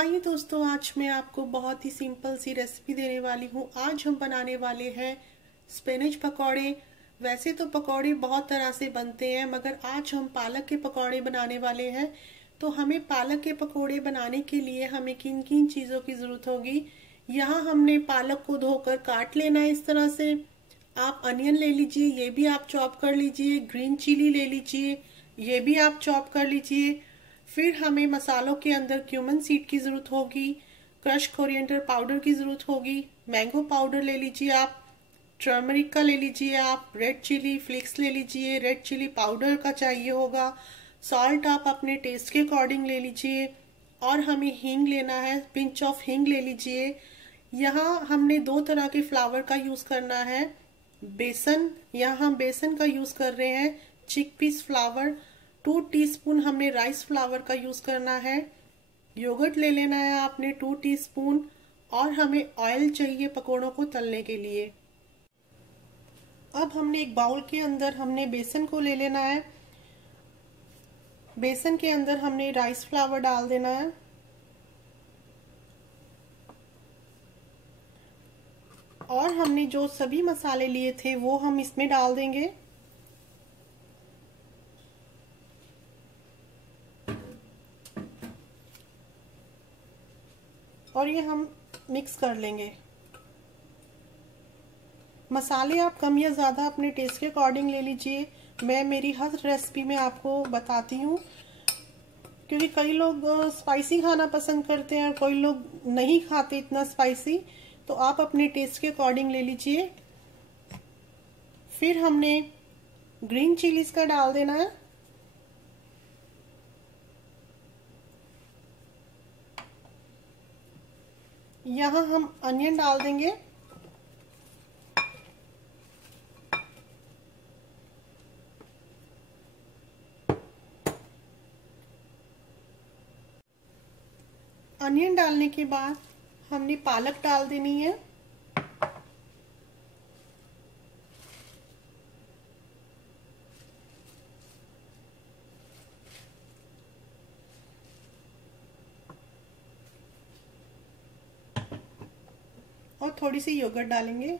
आइए दोस्तों, आज मैं आपको बहुत ही सिंपल सी रेसिपी देने वाली हूँ। आज हम बनाने वाले हैं स्पिनच पकौड़े। वैसे तो पकौड़े बहुत तरह से बनते हैं, मगर आज हम पालक के पकौड़े बनाने वाले हैं। तो हमें पालक के पकौड़े बनाने के लिए हमें किन किन चीज़ों की ज़रूरत होगी। यहाँ हमने पालक को धोकर काट लेना है इस तरह से। आप अनियन ले लीजिए, ये भी आप चॉप कर लीजिए। ग्रीन चिली ले लीजिए, ये भी आप चॉप कर लीजिए। फिर हमें मसालों के अंदर क्यूमन सीड की ज़रूरत होगी, क्रश कोरिएंडर पाउडर की ज़रूरत होगी, मैंगो पाउडर ले लीजिए आप, टर्मरिक का ले लीजिए आप, रेड चिली फ्लेक्स ले लीजिए, रेड चिली पाउडर का चाहिए होगा, सॉल्ट आप अपने टेस्ट के अकॉर्डिंग ले लीजिए, और हमें हींग लेना है, पिंच ऑफ हींग ले लीजिए। यहाँ हमने दो तरह के फ्लावर का यूज़ करना है। बेसन, यहाँ हम बेसन का यूज़ कर रहे हैं, चिकपीस फ्लावर। 2 टीस्पून हमने राइस फ्लावर का यूज़ करना है। योगर्ट ले लेना है आपने 2 टीस्पून, और हमें ऑयल चाहिए पकौड़ों को तलने के लिए। अब हमने एक बाउल के अंदर हमने बेसन को ले लेना है। बेसन के अंदर हमने राइस फ्लावर डाल देना है, और हमने जो सभी मसाले लिए थे वो हम इसमें डाल देंगे। और ये हम मिक्स कर लेंगे। मसाले आप कम या ज़्यादा अपने टेस्ट के अकॉर्डिंग ले लीजिए। मैं मेरी हर रेसिपी में आपको बताती हूँ, क्योंकि कई लोग स्पाइसी खाना पसंद करते हैं और कोई लोग नहीं खाते इतना स्पाइसी, तो आप अपने टेस्ट के अकॉर्डिंग ले लीजिए। फिर हमने ग्रीन चिलीज का डाल देना है। यहाँ हम अनियन डाल देंगे। अनियन डालने के बाद हमने पालक डाल देनी है। और थोड़ी सी योगर्ट डालेंगे।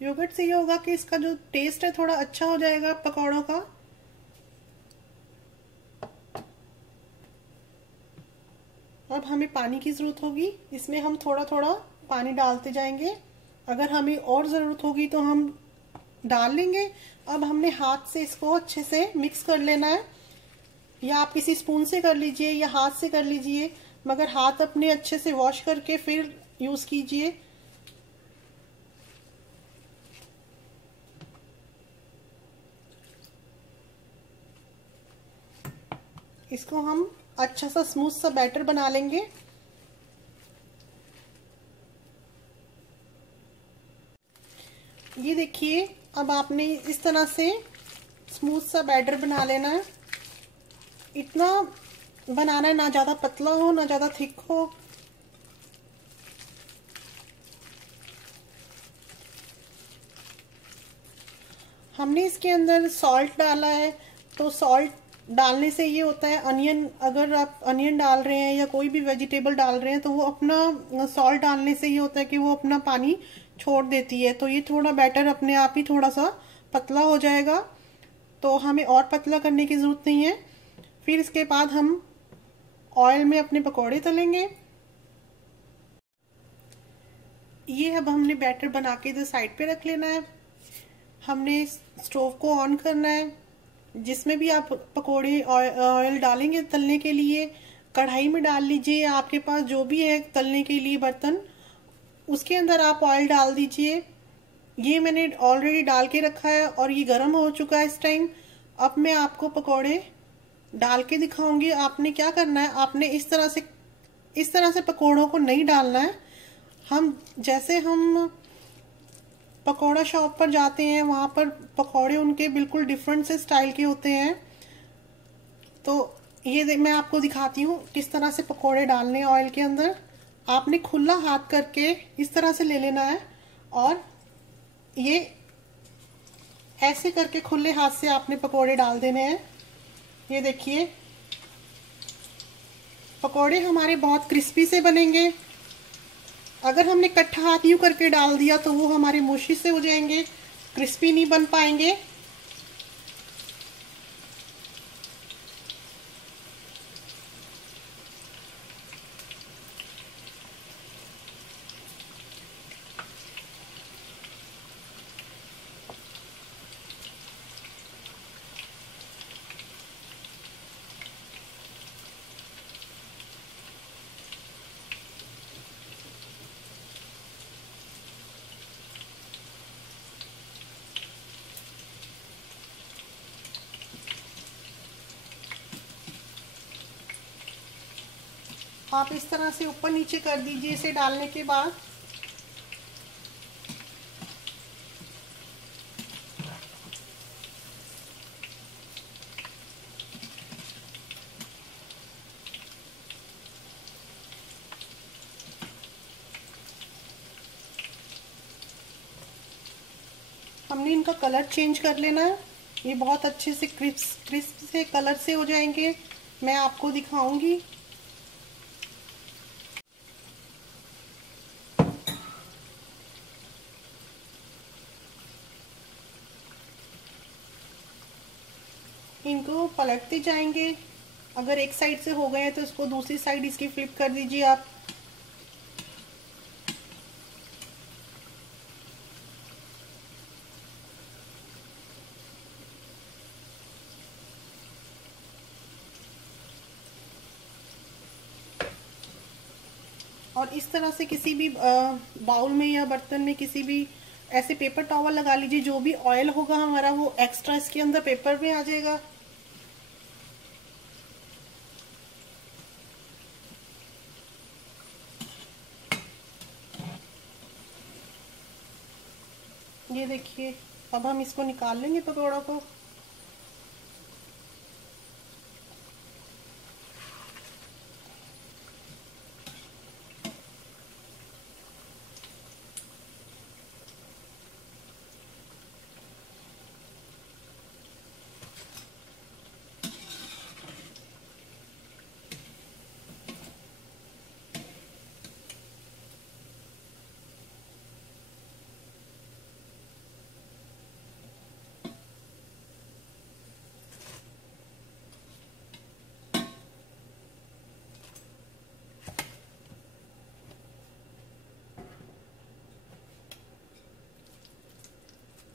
योगर्ट से ये होगा कि इसका जो टेस्ट है थोड़ा अच्छा हो जाएगा पकौड़ों का। अब हमें पानी की जरूरत होगी, इसमें हम थोड़ा थोड़ा पानी डालते जाएंगे। अगर हमें और जरूरत होगी तो हम डाल लेंगे। अब हमने हाथ से इसको अच्छे से मिक्स कर लेना है, या आप किसी स्पून से कर लीजिए या हाथ से कर लीजिए, मगर हाथ अपने अच्छे से वॉश करके फिर यूज कीजिए। इसको हम अच्छा सा स्मूथ सा बैटर बना लेंगे। ये देखिए, अब आपने इस तरह से स्मूथ सा बैटर बना लेना है। इतना बनाना है, ना ज्यादा पतला हो ना ज्यादा थिक हो। हमने इसके अंदर सॉल्ट डाला है, तो सॉल्ट डालने से ये होता है, अनियन, अगर आप अनियन डाल रहे हैं या कोई भी वेजिटेबल डाल रहे हैं तो वो अपना सॉल्ट डालने से ये होता है कि वो अपना पानी छोड़ देती है। तो ये थोड़ा बैटर अपने आप ही थोड़ा सा पतला हो जाएगा, तो हमें और पतला करने की ज़रूरत नहीं है। फिर इसके बाद हम ऑयल में अपने पकौड़े तलेंगे। ये अब हमने बैटर बना के इधर साइड पे रख लेना है। हमने स्टोव को ऑन करना है। जिसमें भी आप पकोड़े ऑयल डालेंगे तलने के लिए, कढ़ाई में डाल लीजिए। आपके पास जो भी है तलने के लिए बर्तन, उसके अंदर आप ऑयल डाल दीजिए। ये मैंने ऑलरेडी डाल के रखा है और ये गर्म हो चुका है इस टाइम। अब मैं आपको पकोड़े डाल के दिखाऊंगी। आपने क्या करना है, आपने इस तरह से पकोड़ों को नहीं डालना है। जैसे हम पकौड़ा शॉप पर जाते हैं, वहां पर पकौड़े उनके बिल्कुल डिफरेंट से स्टाइल के होते हैं। तो ये मैं आपको दिखाती हूँ किस तरह से पकौड़े डालने हैं ऑयल के अंदर। आपने खुला हाथ करके इस तरह से ले लेना है, और ये ऐसे करके खुले हाथ से आपने पकौड़े डाल देने हैं। ये देखिए, पकोड़े हमारे बहुत क्रिस्पी से बनेंगे। अगर हमने कट्ठा हाथ यूं करके डाल दिया तो वो हमारे मुशी से हो जाएंगे, क्रिस्पी नहीं बन पाएंगे। आप इस तरह से ऊपर नीचे कर दीजिए इसे डालने के बाद। हमने इनका कलर चेंज कर लेना है। ये बहुत अच्छे से क्रिस्प से कलर से हो जाएंगे। मैं आपको दिखाऊंगी। इनको पलटते जाएंगे। अगर एक साइड से हो गए हैं तो इसको दूसरी साइड इसकी फ्लिप कर दीजिए आप। और इस तरह से किसी भी बाउल में या बर्तन में किसी भी ऐसे पेपर टॉवल लगा लीजिए। जो भी ऑयल होगा हमारा वो एक्स्ट्रा इसके अंदर पेपर में आ जाएगा। ये देखिए, अब हम इसको निकाल लेंगे पकौड़ों को।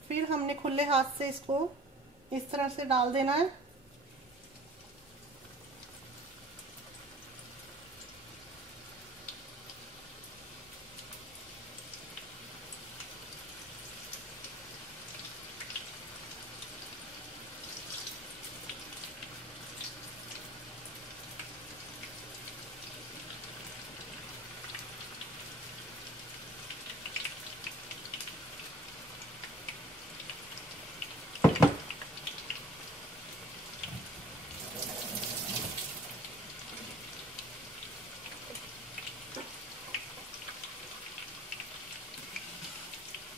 फिर हमने खुले हाथ से इसको इस तरह से डाल देना है।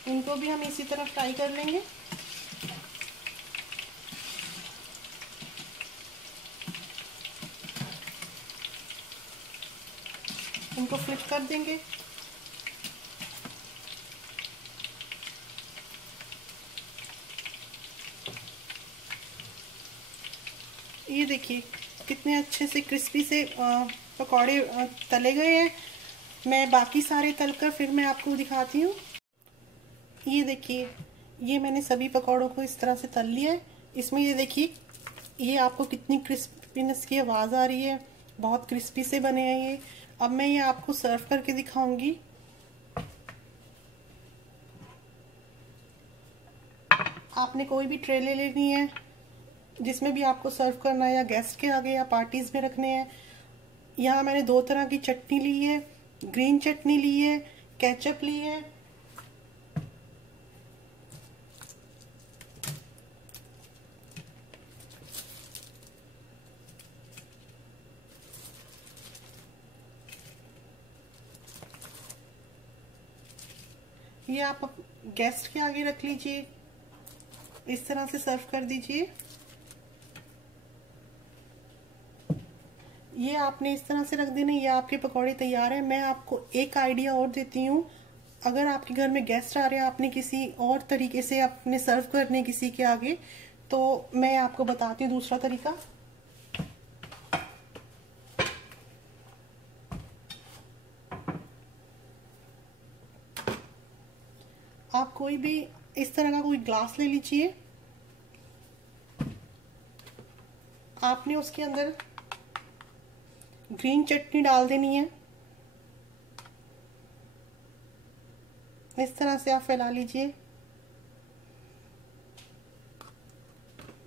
इनको भी हम इसी तरह फ्राई कर लेंगे। इनको फ्लिप कर देंगे। ये देखिए कितने अच्छे से क्रिस्पी से पकौड़े तले गए हैं। मैं बाकी सारे तलकर फिर मैं आपको दिखाती हूँ। ये देखिए, ये मैंने सभी पकौड़ों को इस तरह से तल लिया है। इसमें ये देखिए, ये आपको कितनी क्रिस्पीनेस की आवाज़ आ रही है। बहुत क्रिस्पी से बने हैं ये। अब मैं ये आपको सर्व करके दिखाऊंगी। आपने कोई भी ट्रे ले लेनी है जिसमें भी आपको सर्व करना है, या गेस्ट के आगे या पार्टीज में रखने हैं। यहाँ मैंने 2 तरह की चटनी ली है। ग्रीन चटनी ली है, केचप ली है। ये आप गेस्ट के आगे रख लीजिए, इस तरह से सर्व कर दीजिए। ये आपने इस तरह से रख देना। ये आपके पकौड़े तैयार हैं। मैं आपको एक आइडिया और देती हूँ, अगर आपके घर में गेस्ट आ रहे हैं, आपने किसी और तरीके से आपने सर्व करने किसी के आगे, तो मैं आपको बताती हूँ दूसरा तरीका। आप कोई भी इस तरह का कोई ग्लास ले लीजिए। आपने उसके अंदर ग्रीन चटनी डाल देनी है। इस तरह से आप फैला लीजिए।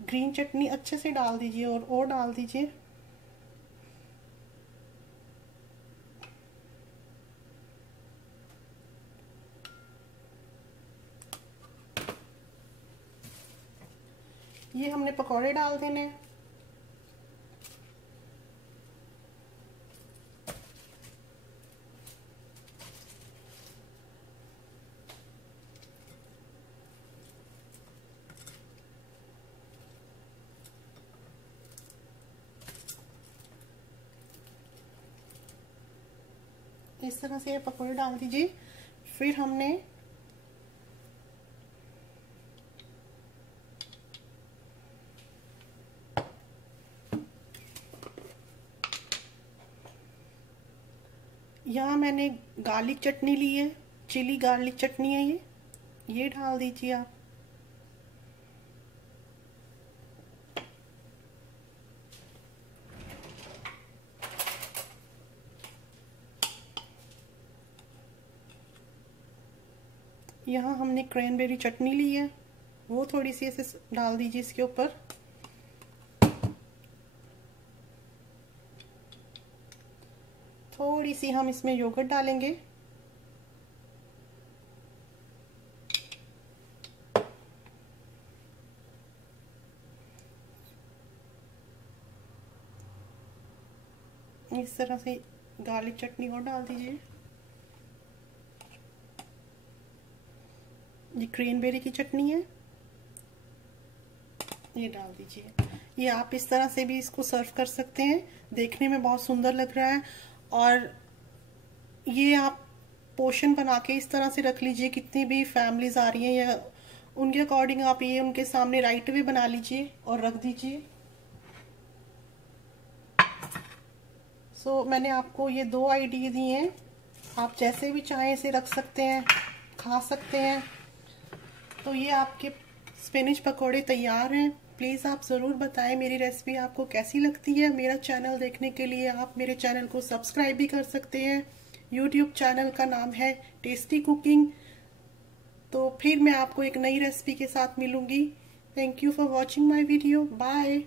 ग्रीन चटनी अच्छे से डाल दीजिए और डाल दीजिए। ये हमने पकौड़े डाल देने हैं। इस तरह से पकौड़े डाल दीजिए। फिर हमने यहाँ मैंने गार्लिक चटनी ली है, चिली गार्लिक चटनी है ये डाल दीजिए आप। यहाँ हमने क्रैनबेरी चटनी ली है, वो थोड़ी सी ऐसे डाल दीजिए इसके ऊपर। थोड़ी सी हम इसमें योगर्ट डालेंगे। इस तरह से गार्लिक चटनी और डाल दीजिए। ये क्रैनबेरी की चटनी है, ये डाल दीजिए। ये आप इस तरह से भी इसको सर्व कर सकते हैं, देखने में बहुत सुंदर लग रहा है। और ये आप पोर्शन बना के इस तरह से रख लीजिए, कितनी भी फैमिलीज आ रही हैं या उनके अकॉर्डिंग आप ये उनके सामने राइट वे बना लीजिए और रख दीजिए। मैंने आपको ये 2 आइडिया दिए हैं, आप जैसे भी चाहें इसे रख सकते हैं, खा सकते हैं। तो ये आपके स्पिनच पकौड़े तैयार हैं। प्लीज़ आप ज़रूर बताएं मेरी रेसिपी आपको कैसी लगती है। मेरा चैनल देखने के लिए आप मेरे चैनल को सब्सक्राइब भी कर सकते हैं। यूट्यूब चैनल का नाम है टेस्टी कुकिंग। तो फिर मैं आपको एक नई रेसिपी के साथ मिलूंगी। Thank you for watching my video. Bye.